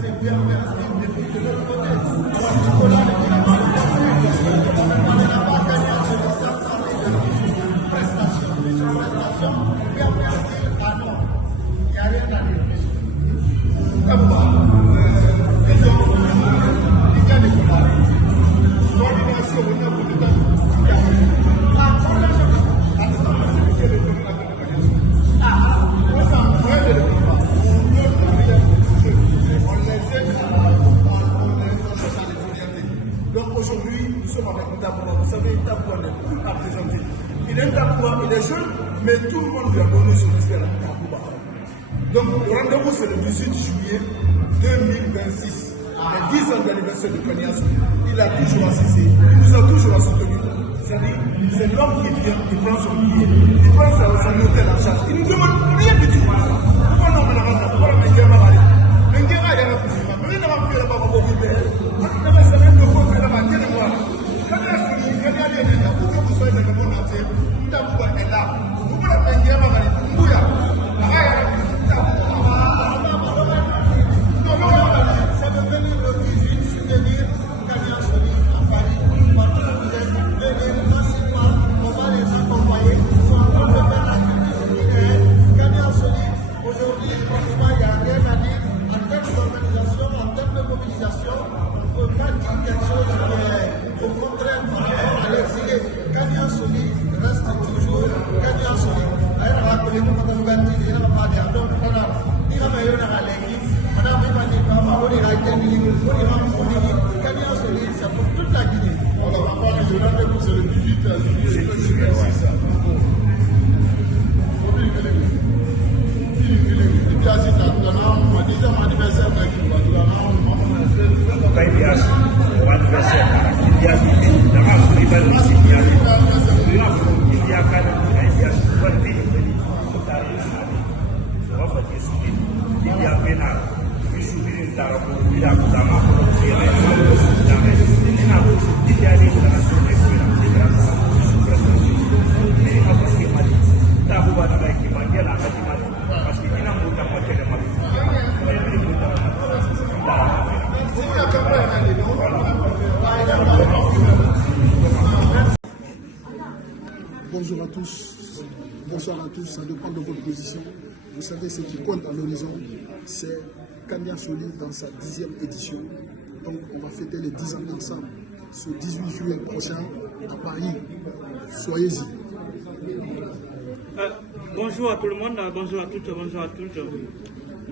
c'est bien merci depuis de l'autre côté. Nicolas, le on n'a pas gagné ce distance en prestation. Mais sur prestation, bien merci. Ah non, il n'y a rien à dire. Comme moi, ils ont il y a des combats. Coordination, on a beaucoup de temps. Donc aujourd'hui, nous sommes avec Ntaboua. Vous savez, Ntaboua n'est plus à présenter. Il est Ntaboua, il est jeune, mais tout le monde lui a donné son respect à Ntaboua. Donc le rendez-vous c'est le 18 juillet 2026, les 10 ans d'anniversaire de Kanyas. Il a toujours assisté, il nous a toujours soutenu. C'est-à-dire, c'est l'homme qui vient, il prend son billet, il prend son hôtel en charge. Il ne nous demande rien du tout. Pourquoi non, pourquoi on a un c'est pour toute la Guinée. Le rendez-vous c'est le 18 juillet. Bonjour à tous, bonsoir à tous, ça dépend de votre position. Vous savez, ce qui compte à l'horizon, c'est Kanya Soli dans sa 10e édition. Donc on va fêter les 10 ans ensemble ce 18 juillet prochain à Paris. Soyez-y. Bonjour à tout le monde, bonjour à toutes, bonjour à tous.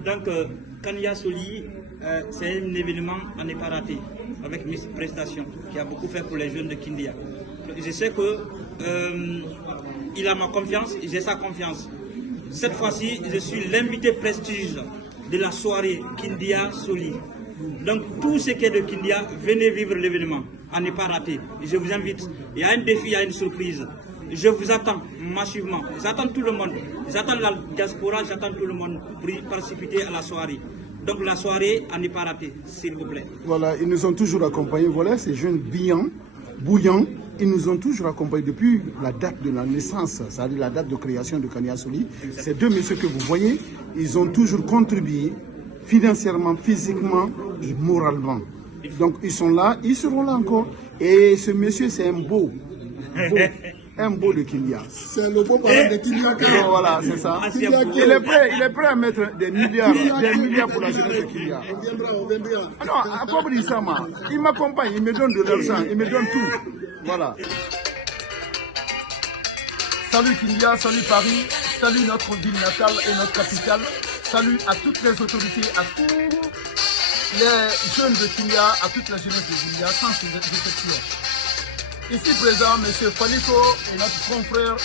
Donc Kanya Soli, c'est un événement à ne pas rater, avec Miss Prestation, qui a beaucoup fait pour les jeunes de Kindia. Je sais que il a ma confiance, j'ai sa confiance. Cette fois-ci, je suis l'invité prestige de la soirée Kindia Soli. Donc tout ce qui est de Kindia, venez vivre l'événement, à ne pas rater. Je vous invite. Il y a un défi, il y a une surprise. Je vous attends massivement. J'attends tout le monde. J'attends la diaspora, j'attends tout le monde pour participer à la soirée. Donc la soirée, à ne pas rater, s'il vous plaît. Voilà, ils nous ont toujours accompagnés. Voilà, ces jeunes bouillants. Ils nous ont toujours accompagnés depuis la date de la naissance, c'est-à-dire la date de création de Kanya Soli. Ces deux messieurs que vous voyez, ils ont toujours contribué financièrement, physiquement et moralement. Donc ils sont là, ils seront là encore. Et ce monsieur, c'est un beau de Kindia. C'est le beau parent de Kindia. Voilà, c'est ça. Il est prêt à mettre des milliards pour la jeunesse de Kindia. On viendra. Non, à propos de ça, il m'accompagne, il me donne de l'argent, il me donne tout. Voilà. Salut Kindia, salut Paris, salut notre ville natale et notre capitale. Salut à toutes les autorités, à tous les jeunes de Kindia, à toute la jeunesse de Kindia, sans exception. Ici présent, M. Faliko et notre confrère,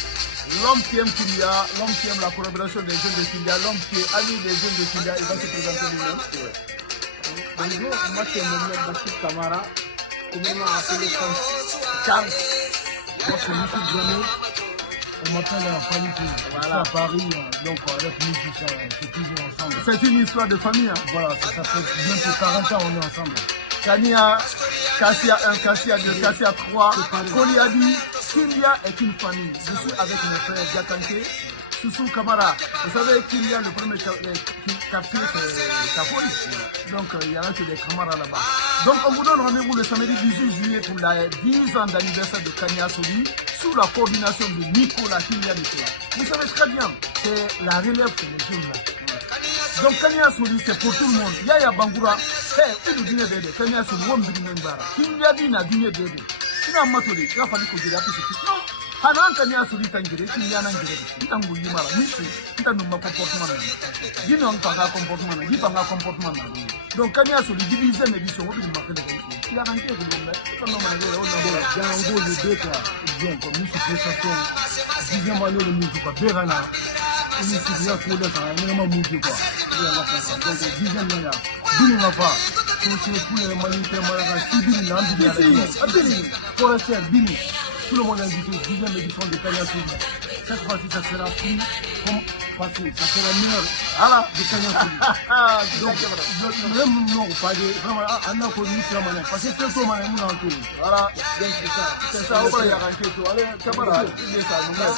l'homme qui aime Kindia, l'homme qui aime la collaboration des jeunes de Kindia, l'homme qui est ami des jeunes de Kindia, il va se présenter lui-même. Bonjour, moi c'est Mohamed Bachir Kamara, communément appelé comme Charles. Moi c'est M. Dramé, on m'appelle Faliko. Voilà. À Paris, donc avec nous tout ça, c'est toujours ensemble. C'est une histoire de famille. Hein? Voilà, ça fait bientôt 40 ans on est ensemble. Kania, Kassia 1, Kassia 2, Kassia 3, Koli a dit, Kindia est une famille. Je suis avec mes frères Diatanke, Soussou Kamara. Vous savez qu'il y a le premier quartier, c'est Kafoué. Donc il y en a que des Kamara là-bas. Donc on vous donne rendez-vous le samedi 18 juillet pour la 10 ans d'anniversaire de Kania Soli sous la coordination de Nicolas Kylian Nicolas. Vous savez très bien, c'est la relève de les jeunes là. Donc Kania Soli c'est pour tout le monde. Yaya Bangoura, c'est une dîner d'aider. Kania Soli, on dit Nembara. Kylian dit na dîner d'aider. Il a matolé, il a fallu que je l'appelle. Non, Hanan Kania Soli Tangere, Kylian Angere, il t'a engouillé Mara, Michel, il t'a nommé comportement. Il n'a pas comportement, il n'a pas comportement. Donc Kania Soli divisé l'édition, on dit marquer les choses. Il a ranké de l'homme, c'est un homme à Django, le déca, bien comme Michel Pressation, dixième année de musique, Berana. Il y a tout le temps, il y a un mouvement quoi. Donc, dixième année, Bini Nafa, c'est pour les manifestants, Bini, Forestier, Bini, tout le monde a invité, dixième édition de Kania Soli. Cette fois-ci, ça sera plus comme facile, ça sera meilleur. Voilà, de Kania Soli. Donc, même nous, vraiment, on a connu ça, parce que c'est tout, on a tout. Voilà, c'est ça, on va y arranger tout. Allez, camarade,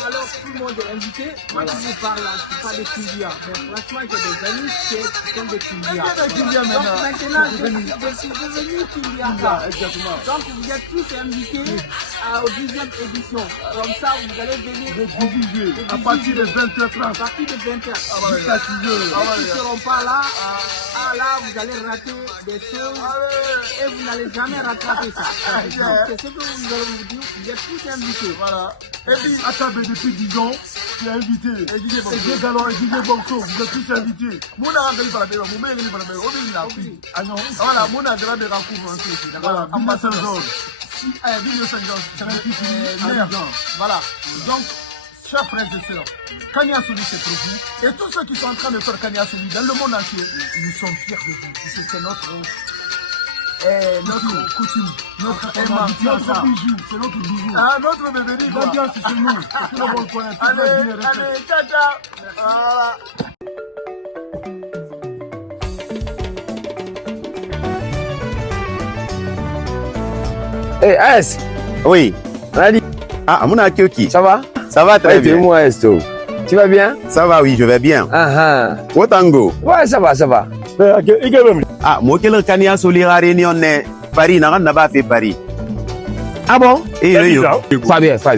alors, tout le monde est invité. Moi, je vous parle là, je parle de Kylian. Mais franchement, j'ai des amis qui sont des Kylian. Donc maintenant, je suis devenu Kylian. Exactement. Donc vous êtes tous invités aux 10e édition. Comme ça, vous allez venir à partir de 20h30. à partir de 20h. Jusqu'à 6h. Ceux qui ne seront pas là, là, vous allez rater des choses et vous n'allez jamais rattraper ça. C'est ce que nous allons vous dire. Vous êtes tous invités. Voilà. Et puis, à table depuis 10 ans, tu es invité. Et DJ Galon et DJ Bonso, vous êtes tous invités. Mouna a gagné par la paix, Mouna a gagné par la paix, Mouna a pris. Voilà, Mouna a gagné par la cour. Voilà, ambassadeur. Voilà. Donc, chers frères et sœurs, Kania Soli c'est pour vous. Et tous ceux qui sont en train de faire Kania Soli dans le monde entier, nous sommes fiers de vous. Parce que c'est notre coutume, notre bijou, c'est notre bijou. Ah, notre bébé, l'ambiance c'est chez nous. Tout le monde connaît. Allez, tata. Voilà. Hey, AS. Oui. Radi. Ah, mon Akioki. Ça va? Ça va très bien. Moi, AS. Tu vas bien? Ça va, oui, je vais bien. Ah Wotango. Ouais, ça va, ça va. Ah, moi, quel Kania Soli à réunion Paris, n'a pas fait Paris. Ah bon? Eh, oui. Fabien. Pas.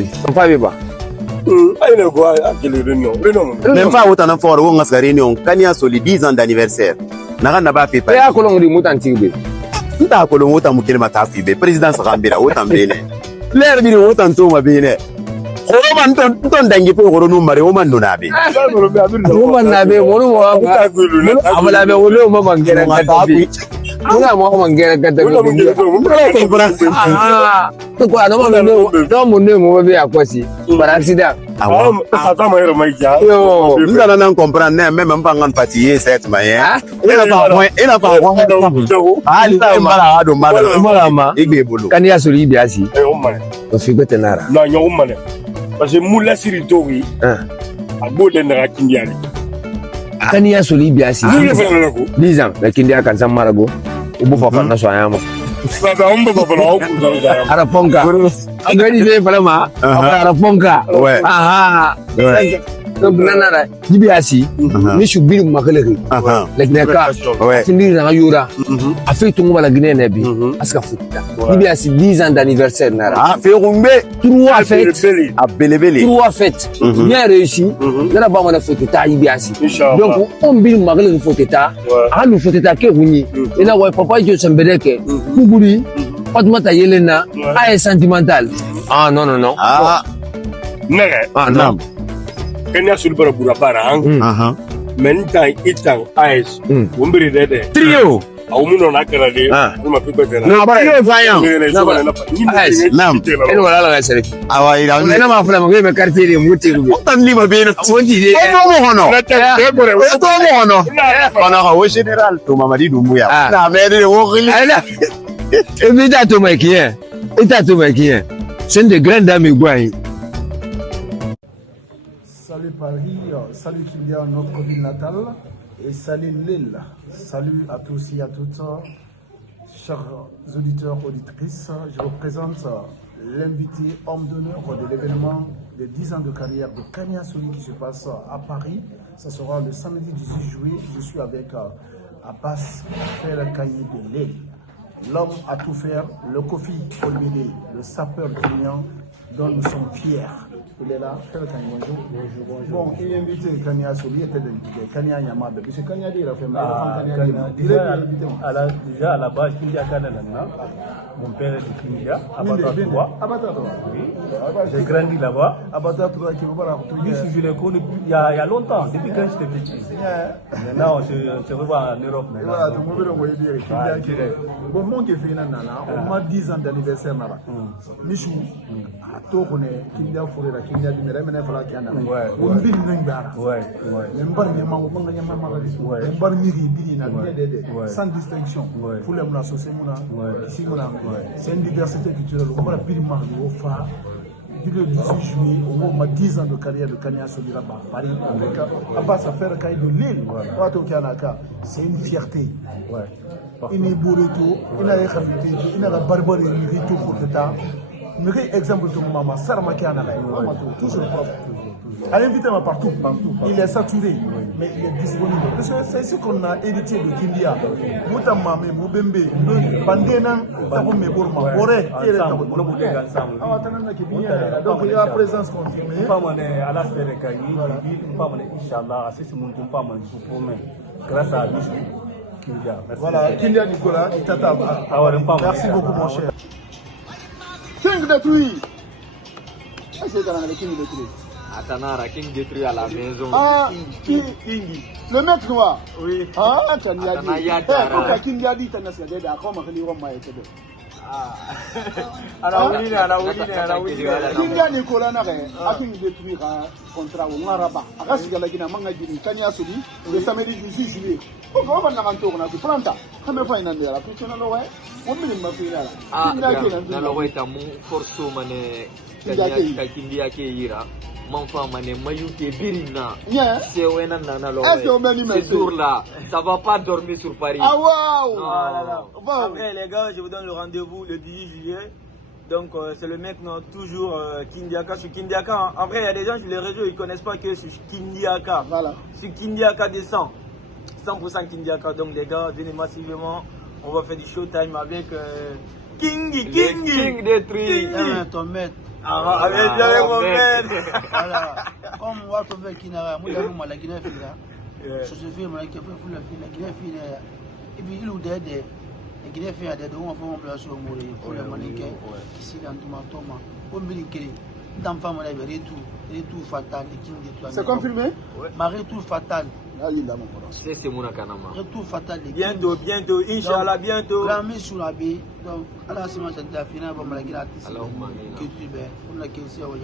Même pas autant fort, on a fait réunion. Kania Soli 10 ans d'anniversaire. N'a pas fait Paris. Et à Colombo, il m'a antigé. Tout à Colombo, autant mourir ma tafi. Président Sarambira, autant bien. L'air bien, autant tout ma bien. Roman ton dangi pe goro mare o man dona be o man na be woro mo amala be wolo mo mangera katabi muna mo mangera katabi to ko no mo ne mo be akwasi par accident ça ma mai ja yo ndana nan comprendre même pas ngan patier cette manière ina pa ali ta mara ado mara ma igbe bolo Kania Soli biasi e o mane o fi gotenara na nyo mane parce que moula siritori a bode na kindiale Kania Soli biasi 10 ans la kindia kan sam marago ubu papa na so ayama baba umba baba na o ku ara ponka ngani be falama ara ponka ouais donc nanara jibiasi ni shubiri makaleki lakini ka sindiri na yura afi tungu bala guinée nebi aska futa jibiasi 10 ans d'anniversaire nara ah fait rumbe 3 fêtes à belebele 3 fêtes bien réussi nana ba mona foto ta jibiasi donc on biri makaleki foto ta alu foto ta ke huni ina wa papa jo sembedeke kuguri Fatmata Yelena est sentimental. Ah non. Ah non. Kania Soli bara burabara menta itang AS umbiri dede trio au muno na kala de ma fi bete na ba ile vayan nam eno wala la sere awa ila na ma fula mo me quartier de muti rubi tan li ma be na wonti de mo hono ona ha général to Mamadi Doumbouya na be de wo khili et bita to makien c'est de grandes dames guai. Salut Paris, salut Kylian, notre ville natale, et salut Lille. Salut à tous et à toutes, chers auditeurs, auditrices. Je vous présente l'invité homme d'honneur de l'événement les 10 ans de carrière de Kanya Soly qui se passe à Paris. Ça sera le samedi 18 juillet. Je suis avec Abbas Ferakaye de Lille. L'homme à tout faire, le Kofi Olmide, le sapeur kenyan dont nous sommes fiers. Il est là, Ferakaye, bonjour. Bonjour. Bon, il est invité Kanya Soly, était invité Kanya Yamada. Parce que Kanya dit, il a fait déjà à la base, Kindia Kanana, mon père est de Kindia, Abata 3. Abata 3. Oui, j'ai grandi là-bas. Abata 3 qui va je l'ai connu il y a longtemps, depuis quand j'étais petit. Maintenant, je revois en Europe. Voilà, donc on veut dire Kindia qui est. Bon, mon qui fait Nana, on m'a 10 ans d'anniversaire. Michou, à tout on est Kindia Fouré, Kindia du Méré, mais il faut la Kiana. On vit une gara. Sans distinction. Pour les mouna, c'est une diversité culturelle. On va dire Mario, Fa. Le 18 juillet, au moins 10 ans de carrière de Kanya Soly à Paris, avec Abbas Ferakaye de Lille. C'est une fierté. Il est beau retour, il a la barbarie, il est tout pour l'État. Mais exemple de maman, Sarah Kiana, toujours propre. À l'invité partout, il est saturé, mais il est disponible. C'est ce qu'on a hérité de Kindia. Moutamame, Moubembe, Bandena, Tabome Bourma, Boré, donc il y a la présence confirmée. Grâce à lui, voilà, Kindia Nicolas, il t'attend. Merci beaucoup, mon cher. King détruit. C'est dans le King détruit. Atanara, King détruit à la maison. Ah, King. Le mec noir. Oui. Ah, tu as dit. Quand King a dit, tu as dit, comment il va être. Kindia Nicolas King détruit contrat au Maraba. Arasiga la Guinée Manga Guinée, Kanya Soly, le samedi 18 juillet. Pourquoi on va n'en tourner à Planta? Comment faire une année à la putain à l'oreille? On me dit ma fille là. Ah, l'oreille est à mon forceau mané. Kindia Keira. Mon femme mané Mayuke Birina. C'est où est nana l'oreille? Ce jour-là, ça va pas dormir sur Paris. Ah waouh! Après les gars, je vous donne le rendez-vous le 18 juillet. Donc c'est le mec non toujours Kindiaka sur Kindiaka. En vrai, il y a des gens sur les réseaux, ils connaissent pas que sur Kindiaka. Voilà. Sur Kindiaka descend. 100% Kindiaka. Donc les gars, venez massivement. On va faire du showtime avec King détruit. Ton maître. Avec mon maître. Voilà. Comme on va tomber Kinara, moi j'aime la Guinée fila. Je suis fait moi qui fait la Guinée fila. Et puis il ou des la Guinée fila des dons on fait un place au mourir pour le mannequin ici dans tout Thomas. On me dit que dans femme on a retour fatal King détruit. C'est confirmé? Ma retour fatal. C'est mon kanama. Retour fatal. Bientôt, Inch'Allah, bientôt. Rami sur la baie. Donc, à la semaine, c'est la finale, on va la guerre. On a question, on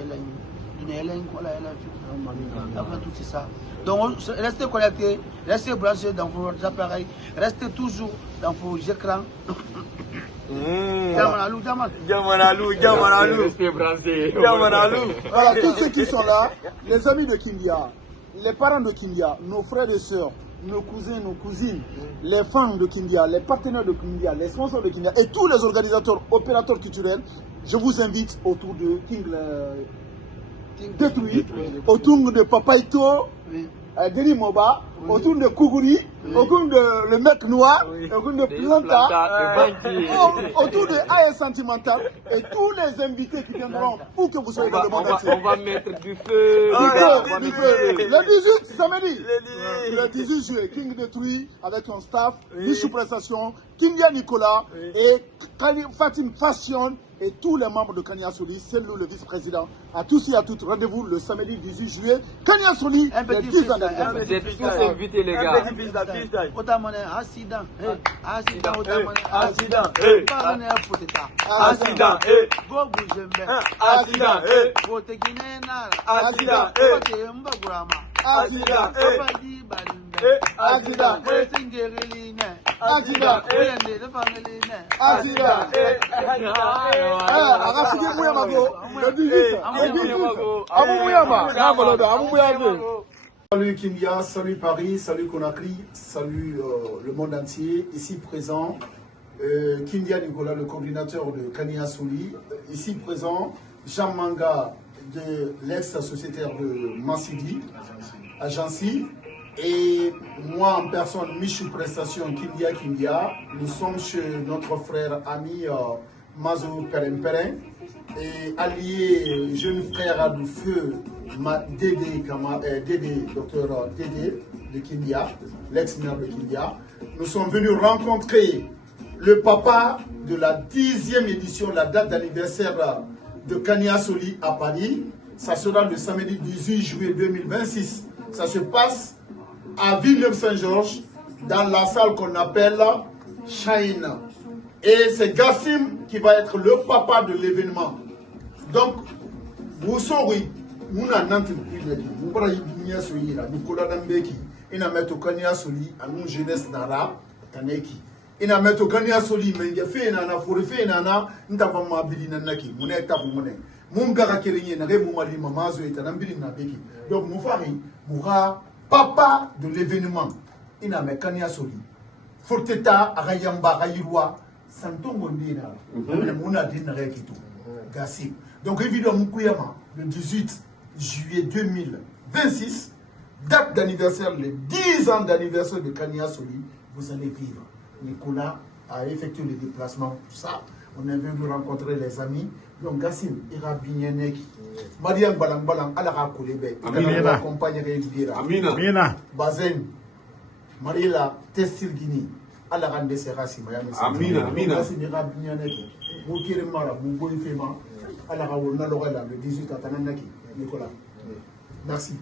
a tout ça. Donc, restez connectés, restez branchés dans vos appareils, restez toujours dans vos écrans. Restez branchés. Voilà, tous ceux qui sont là, les amis de Kindia, les parents de Kindia, nos frères et sœurs, nos cousins, nos cousines, les fans de Kindia, les partenaires de Kindia, les sponsors de Kindia et tous les organisateurs, opérateurs culturels, je vous invite autour de King détruit, autour de Papaito, Denis Moba, autour de Kougouri, autour de le mec noir, autour de Planta, autour de AS Sentimental et tous les invités qui viendront pour que vous soyez dans le monde entier. On va mettre du feu. Le 18 samedi, le 18 juillet, King détruit avec son staff, Michou Prestation, Kindia Nicolas et Fatim Fashion et tous les membres de Kanya Soly, c'est nous le vice-président. À tous et à toutes, rendez-vous le samedi 18 juillet. Kanya Soly, les 10 ans d'anniversaire. Vous êtes tous invités, les gars. Otamane accident, accident, accident, accident, Bobu Jembe, accident, Bote Guinea, accident, Mbagurama, accident, Badi Balimbe, accident, Singereline, accident, the family, accident, Salut Kindia, salut Paris, salut Conakry, salut le monde entier. Ici présent, Kindia Nicolas, le coordinateur de Kanya Soly. Ici présent, Jean Manga, de l'ex-sociétaire de Massidi, Agency, et moi en personne, Michou Prestation Kindia, nous sommes chez notre frère ami Mazo Perin, et allié jeune frère du feu Dédé, docteur Dédé de Kindia, l'ex-maire de Kindia. Nous sommes venus rencontrer le papa de la 10e édition, la date d'anniversaire de Kania Soli à Paris. Ça sera le samedi 18 juillet 2026. Ça se passe à Villeneuve-Saint-Georges, dans la salle qu'on appelle Shine. Et c'est Gassim qui va être le papa de l'événement. Donc, vous saurez, nous n'avons pas ina meto Kania Soli anu jeunesse nara taneki ina meto Kania Soli menga fe na fori fe na ntava mabili na naki mune tabu mune munga ka kelinye na remu mali mamazo eta nambili na beki. Donc mon fari moura papa de l'événement ina me Kania Soli forteta agayamba agayirwa santongo ndina muna dina rekitu Gassim. Donc évidemment mukuyama le 18 juillet 2026, date d'anniversaire, les 10 ans d'anniversaire de Kania Soli, vous allez vivre. Nicolas a effectué le déplacement, tout ça. On est venu rencontrer les amis. Donc Gassim, ira binyeneki. Mariam Balang Balang, Alara Koulebe. Amina. Accompagnerait Vira. Amina. Bazen. Marila Testil Guinée. Alara Ndesera Simayam. Amina. Amina. Gassim ira binyeneki. Moukiri Mara, Mouboui Fema. Alara Wona Lorela, le 18 à Tananaki. Nicolas. Merci.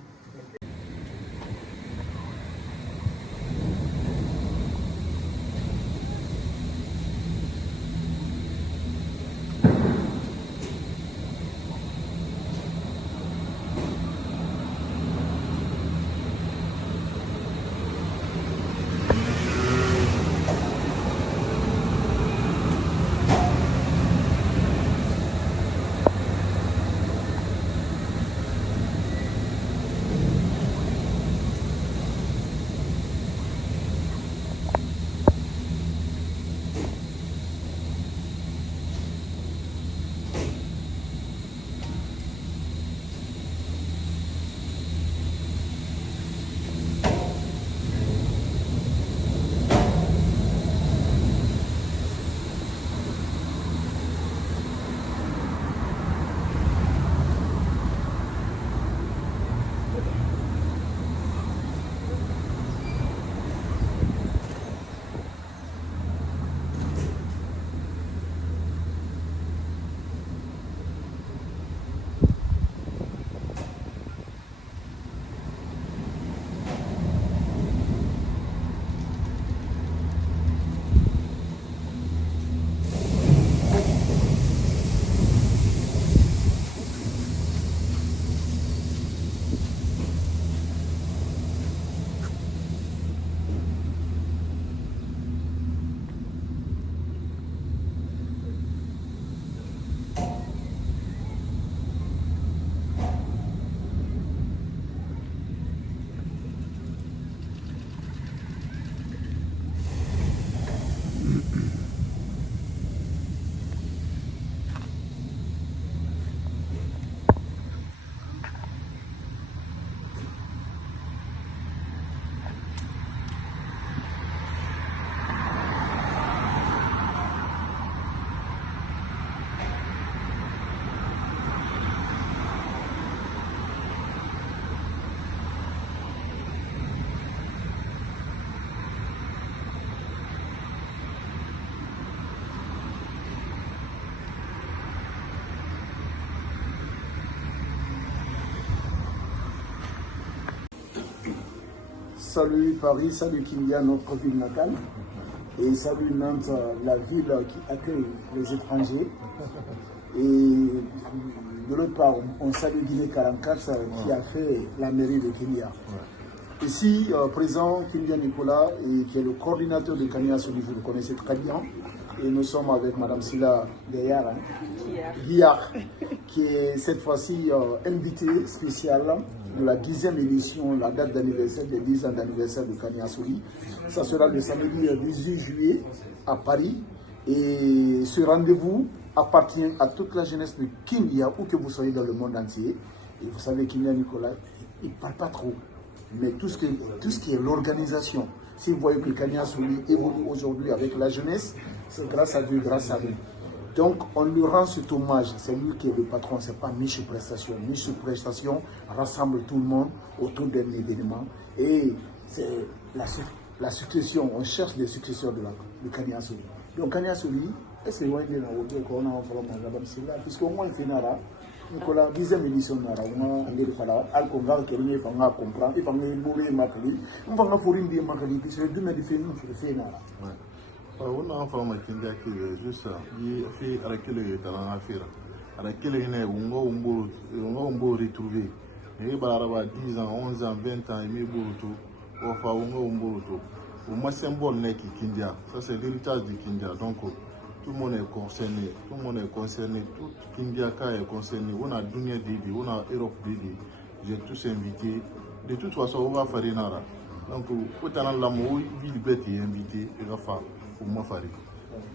Salut Paris, salut Kindia, notre ville natale. Et salut Nantes, la ville qui accueille les étrangers. Et de l'autre part, on salue Guinée 44 qui a fait la mairie de Kindia. Ici, présent Kindia Nicolas, et qui est le coordinateur de Kania Soli, vous le connaissez très bien. Et nous sommes avec Madame Silla Guillard, qui est cette fois-ci invitée spéciale de la 10e édition, la date d'anniversaire des 10 ans d'anniversaire de Kania Soli. Ça sera le samedi 18 juillet à Paris. Et ce rendez-vous appartient à toute la jeunesse de Kindia, où que vous soyez dans le monde entier. Et vous savez, Kindia Nicolas, il ne parle pas trop. Mais tout ce qui est l'organisation, si vous voyez que Kanya Souli évolue aujourd'hui avec la jeunesse, c'est grâce à Dieu, grâce à lui. Donc, on lui rend cet hommage. C'est lui qui est le patron, ce n'est pas Michel Prestation. Michel Prestation rassemble tout le monde autour d'un événement. Et c'est la succession, on cherche des successeurs de Kanya Souli. Donc, Kanya Souli, est-ce que vous avez dit qu'on a un problème puisqu'au moins, il fait nara. Nicolas, 10e édition, on a un fala, alcool, qui est comprendre, il va me mourir, Makali, on va me fourrir des Makali, puis c'est deux médicaments sur le fait nara. On a un enfant qui est juste ça, il fait avec le talent à faire. Avec quel est on peut retrouver. Il va avoir 10 ans, 11 ans, 20 ans, il met Boruto, ou enfin on Boruto. Au moins symbole n'est qui Kindia, ça c'est l'héritage de Kindia. Donc tout le monde est concerné, tout Kindiaka est concerné. On a Dunia Didi, on a Europe Didi, j'ai tous invité. De toute façon, on va faire une ara. Donc, autant l'amour, il est invité, il va faire.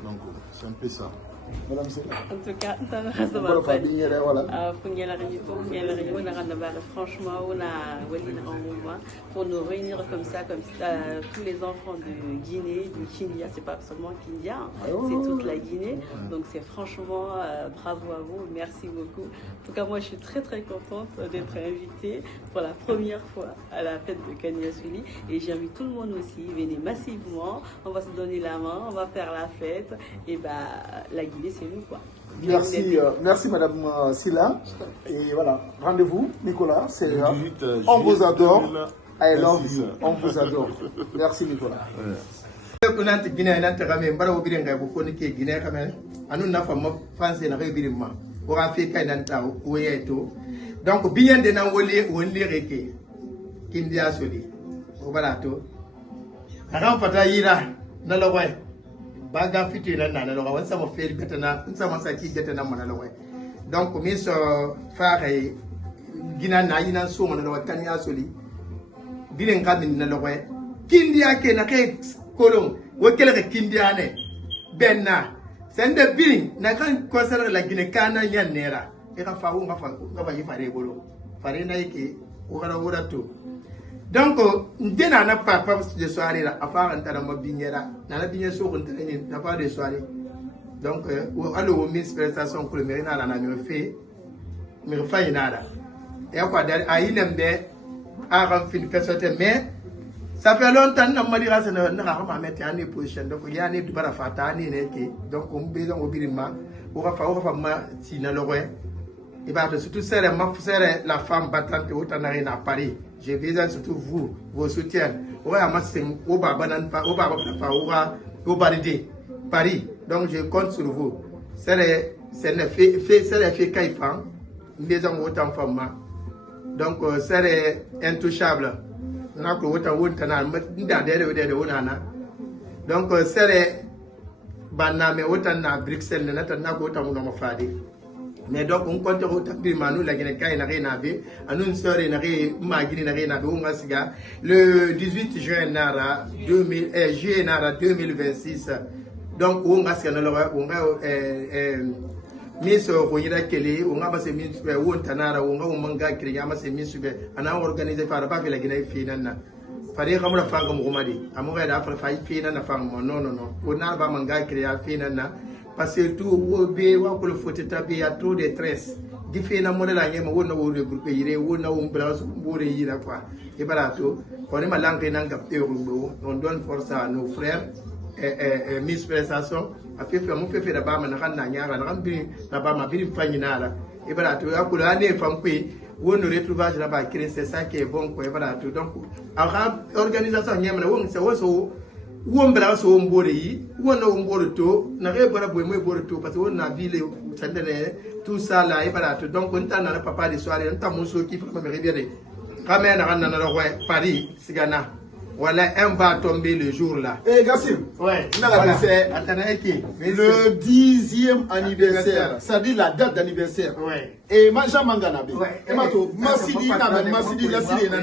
Donc c'est un peu ça. En tout cas, franchement, on a pour nous réunir comme ça, tous les enfants de Guinée, du Kindia, c'est pas seulement Kindia, c'est toute la Guinée. Donc c'est franchement bravo à vous, merci beaucoup. En tout cas, moi je suis très très contente d'être invitée pour la première fois à la fête de Kanya Souli et j'invite tout le monde aussi, venez massivement, on va se donner la main, on va faire la fête et la Guinée c'est nous quoi. Merci Madame Silla. Et voilà, rendez-vous, Nicolas. On vous adore. I love you. On vous adore. Merci Nicolas. Donc bien de nan woli reke Kindia Souli. Voilà to. Ran fata yira na lawai. Baga fiti na na lawai wansa mo fer gatana wansa mo saki gatana mana lawai. Donc mi so fare gina na yina so mana lawai Kanya Souli. Bilen kamin na lawai. Kindia ke na ke kolon wo kele ke Kindia ne benna sende biling na kan concert la Guinée kana nyanera. Donc, dès n'a pas de soirée là, à faire un talent binière, n'a la binière sur n'a pas de soirée. Donc, alors, Miss Prestation pour le mérite à la fait, mais enfin, nada. Et à quoi à Inembe, à Ramfin Pessote, mais ça fait longtemps que je me suis dit que je suis position. Donc, il y a des barafata, donc, on besoin de birima, on va faire et bien, surtout, c'est la femme battante à Paris. J'ai besoin surtout vous, vos soutiens. Paris. Donc, je compte sur vous. C'est le fait Kaifan, une maison autant femme. Donc, c'est intouchable. Donc, c'est Baname autant à Bruxelles, n'a autant mon fadi. Mais donc on compte autant de manou la Guinée n'a rien à ver, à nous sœur n'a rien, ma Guinée n'a rien à ver, le 18 juin nara 2026. Donc on va se on va Miss Royira Kelly, on va se Miss Wontanara, on va manga créer se Miss on a organisé par la Guinée finana. Fallait comme la femme comme Romadi, amour et d'affaires failli finir la femme, non, on a pas manga créer finana. Parce que tout le faut il y a trop de stress. Différents modèles à yéma, on a un groupe, on a un bras, on a quoi. Et voilà tout. On est malin on donne force à nos frères et Miss Prestation. A fait mon fait la bama, la bama, bien faninala. Et voilà tout. À la année, femme qui on retrouve là-bas, c'est ça qui est bon. Et voilà tout. Donc, organisation yéma, on sait aussi. Wombra so mbori wona womboro to na rebara boy moy boro parce que wona ville sandene tout ça là et voilà donc on t'a na papa de soirée on t'a muso qui fait me rebiere quand na na Paris sigana voilà un va tomber le jour là Gassim ouais le 10e anniversaire ça dit la date d'anniversaire ouais et Manja Manganabe et mato Masidi la sile na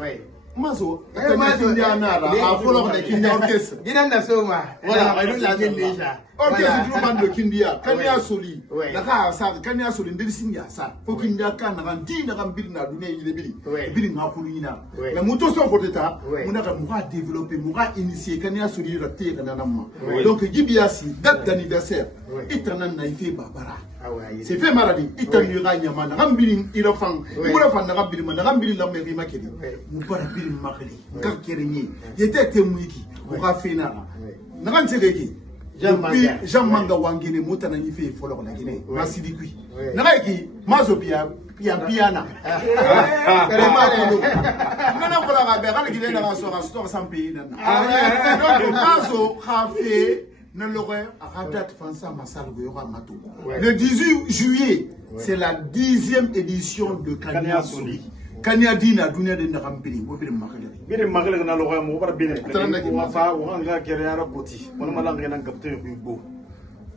ouais Mazo, Kindia Nara, a follow the Kindia orchestra. Didn't know so much. Well, I don't like it. Ok, c'est tout le monde de Kindia. Kanya Soli. Naka sa Kanya Soli ndeli singa sa. Faut Kindia kan na ndi na kambili na dunia ile bili. Bili ngakulina. Na muto so foteta, munaka muka développer, muka initier Kanya Soli raté kana namma. Donc Gibiasi date d'anniversaire. Itana na ife babara. C'est fait maladie. Itani ra nyama na kambili irafang. Mura fan na kambili na kambili la meri makeli. Mupara bili makeli. Kakerenye. Yete temuiki. Muka fena. Na kan tsegeki. Depuis Jean Manga Wangine Moutana Nife Follow la Guinée, Massidikui. Naraiki, Mazopia, Piana. Nana Fola Berra Guinée dans la store sans pays. Donc Mazo a fait Radat Fansa Massal Goyora Mato. Le 18 juillet, c'est la 10e édition de Kanya Soli. Kanya Dina, Dunia de Narampili, Wobin Marie. Bine magale na loga mo bara bine ko fa wa nga kere ara boti on ma lang na capteur ko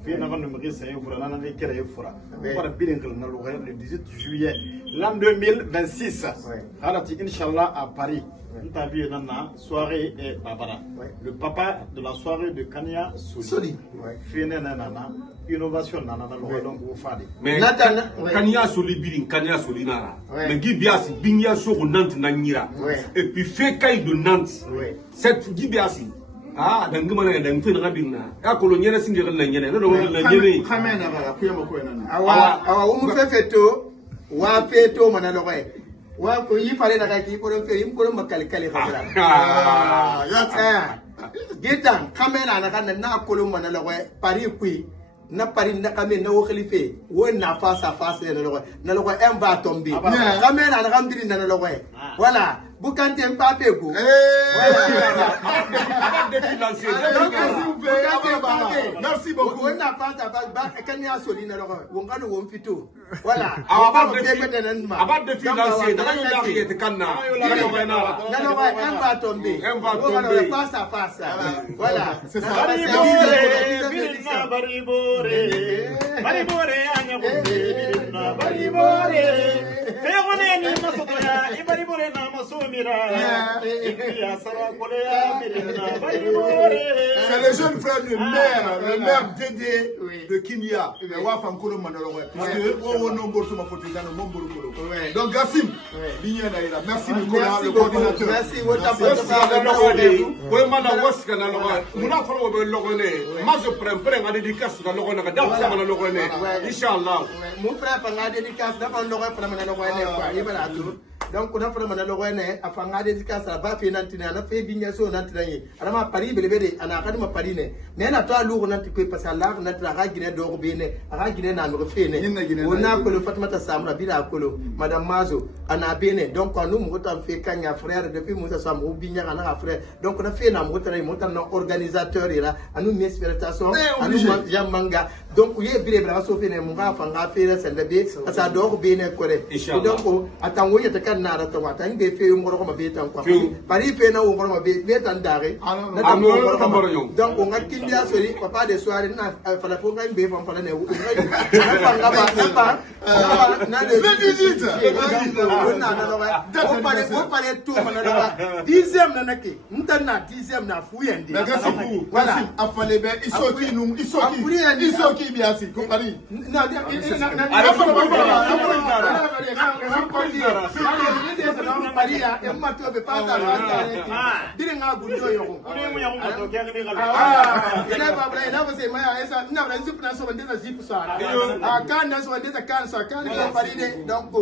fi na kan me sai fura na ne kere fura bara bine na loga le 18 juillet l'an 2026 halati inshallah à Paris nta bi na soirée et babara le papa de la soirée de Kanya Soli fi na innovation na loga donc vous fadi mais Kanya Soli birin Kanya Soli nara mais Gibiasi binya so ko Nantes na nyira et puis fait kay de Nantes cette Gibiasi ah dan gama na dan fin rabina ya ko lo nyene singe na nyene no na nyene kamena bala kuyama ko nana awa umu feto wa feto mana logoy wa ko yi fare daga ki ko fe yim ko makal kale fara ya getan kamena na kan na ko lo mana logoy Paris kui na Paris na kame na wo khalife wo na face à face na logoy en va tomber kamena na kamdiri na logoy voilà Bukante Mbappé go. Merci beaucoup. On n'a pas ta Kanya Soli na logo. Wonga no wonfito. Voilà. About de financer, dans la vie de Kanna. Na logo en va tomber. Face à face. Voilà. C'est ça. Baribore anya bo. Baribore. Ferone ni masotoya. Baribore na maso. C'est le jeune frère du maire, le maire Dédé de Kinya. Donc Gassim, merci Nicolas, le coordinateur. Merci. Mon frère a dédicace donc on a fait le logoné a fanga dédicace à ba fe nantina na fe binya so nantina yi alama Paris belebede ana kadima Paris ne mais na to alu nanti ko parce que là na tra ga gine do ko bene aga gine na no fe ne on a ko le Fatimata Samra bila ko madame Mazo ana bene donc on nous mo ta fe Kanya frère depuis Moussa Samro binya na frère donc on a fait na mo tra na organisateur ira anu mes spiritation anu Manga donc ye bile bra so fe ne mo ga fanga fe la sende ça do ko bene ko donc atango yete na rata wata nge fe ngoro ma be tan kwa Paris fe na ngoro ma be tan dare na tan ngoro donc on a Kindia Soli papa de soirée na fala fo ngai be fam fala ne na de 18 on parle tout mana 10e na nake mutana 10e na fuyende voilà afale be isoki biasi ko Paris na Maria e mato be pata dire nga gundo yo ina você maya esa na bra zip na so ndeza zip sara kana so ndeza kansa kana ko paride donc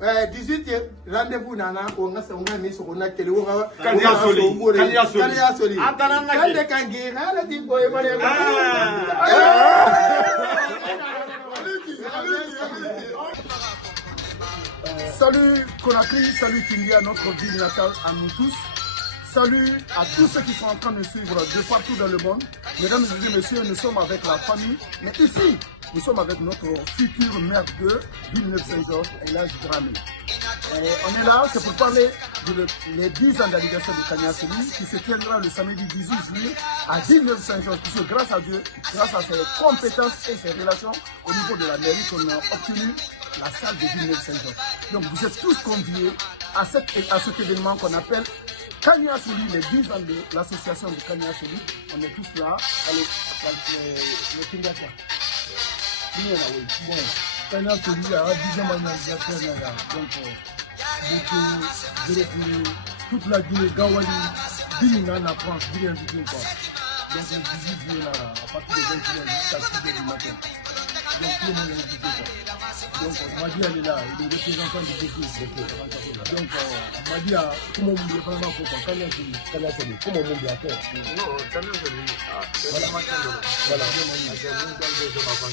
18 rendez-vous nana on nga mi so na kele wo Kanya Soli atana na kande kangi hala di boy mare Salut Conakry, salut Kindia, notre ville natale à nous tous. Salut à tous ceux qui sont en train de suivre de partout dans le monde. Mesdames et messieurs, nous sommes avec la famille. Mais ici, nous sommes avec notre futur maire de Villeneuve-Saint-Georges, Elhadji Dramé. On est là, c'est pour parler des 10 ans d'anniversaire de Kanya Soli qui se tiendra le samedi 18 juillet à Villeneuve-Saint-Georges. Puisque grâce à Dieu, grâce à ses compétences et ses relations au niveau de la mairie qu'on a obtenu la salle de Villeneuve-Saint-Georges. Donc vous êtes tous conviés à cet événement qu'on appelle Kanya Soli, les 10 ans de l'association de Kanya Soli, on est tous là, le Kindaka. Bon, Kanya Soli a 10 ans d'anniversaire, donc, toute la Guinée, Gawali, Bilinga en France, Bilinga en France. Donc, le 18 juillet, là, à partir de 20 juillet jusqu'à 6 h du matin. Donc, tout le monde est invité. Donc, Madi, elle est là, il est représentant du Béki. Donc, Madi, comment on dit vraiment faut pas Kanya Soli, comment on dit à faire? Non, Kanya Soli, c'est la machine de l'eau. Voilà, c'est une seule de ma femme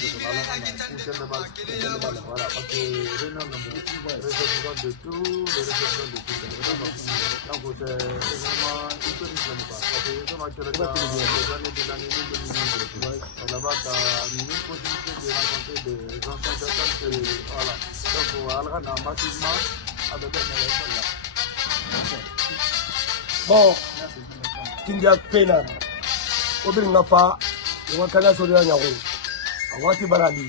qui est là, voilà, parce que Renan a beaucoup de représentants de tout, les représentants de tout. Donc, c'est vraiment historique, parce que c'est ma cœur des années 2000. Là-bas, tu as une possibilité de rencontrer des anciens personnes, voilà. Donc, on a massivement avec là. Bon, Kindia Pena, Obin Nafa, le Kanya Soli à Nyaro, à Wati Barali.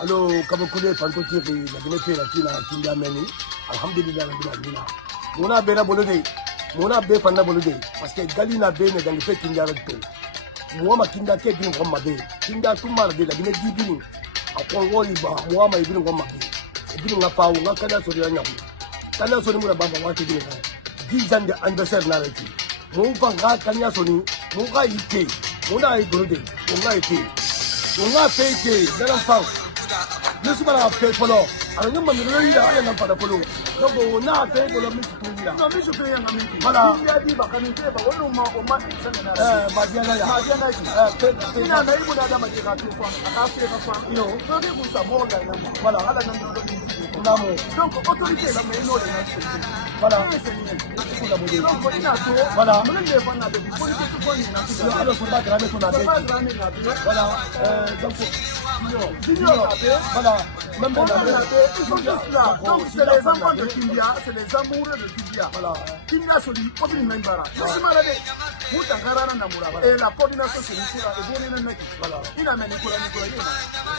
Alors, comme vous connaissez, Fantoti, la Guinée, la Tina, Kindia Meni, Alhamdulillah, la Guinée. Mona Bena Bolode, Mona Be Fanda Bolode, parce que Galina Bene dans le fait Kindia Recto. Moi, Kindia Kevin from Mabe, Kindia Tumar de la Guinée Dibini, à Pongoliba, moi, ma Ibn Gomabe, Ibn Napa, ou Kanya Soli à Nyaro. Kanya Soli Murababa, Wati Bina. 10 ans d'anniversaire narratif. Mon papa Kanya Soli, mon gars été, mon a été, mon a été, mon a fait, mon a fait. Je suis pas là fait pour l'or. Alors nous me il a pas de polo. Donc on a fait pour le musique pour lui. Non mais je fais un ami. Voilà. Il a dit bah quand il fait bah on m'a Madiana ya. Madiana ya. Il a naï mon adam qui a tout fait. A fait pas fait. Non. Donc vous savez là. Voilà, là dans donc autorité là mais non voilà. Donc on a tout. Voilà. On est devant la politique tout point. Alors faut pas grammer ton affaire. Voilà. Donc voilà, même ils sont tous là. Donc c'est les enfants de Kindia, c'est les amoureux de Kindia. Voilà. Kindia Soli, Obin Membara. C'est malade. Et la coordination c'est Nicolas et Bonne Mec. Voilà. Il a mené Nicolas.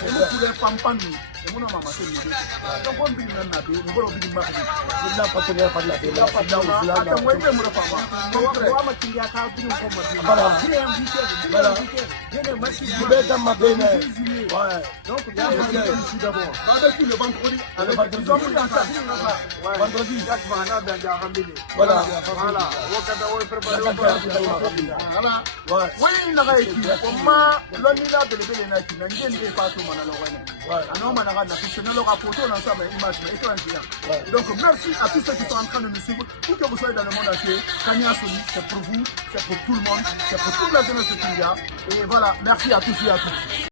Et nous pouvons Pampani. Et mon maman c'est lui. Donc on dit même Nabi, nous voulons dire Marie. C'est là parce qu'il y a pas de la télé. Là pas de la. Attends, moi je me reprends. Moi Kindia ka bin comme voilà. Voilà. Je vais dans ma benne. Ouais. Donc, il y a ici d'abord. Vendredi, le vendredi. Le vendredi. Vendredi. Voilà. Voilà. Voilà. Oui, il n'a pas écrit. Comment l'on a délégué les natifs, n'a rien pas tout le monde. Alors, on a affiché le rapport ensemble, image étrangère. Donc, merci à tous ceux qui sont en train de nous suivre. Où que vous soyez dans le monde entier, Kanya Soli, c'est pour vous, c'est pour tout le monde, c'est pour toute la jeunesse de Kindia. Et voilà, merci à tous et à tous.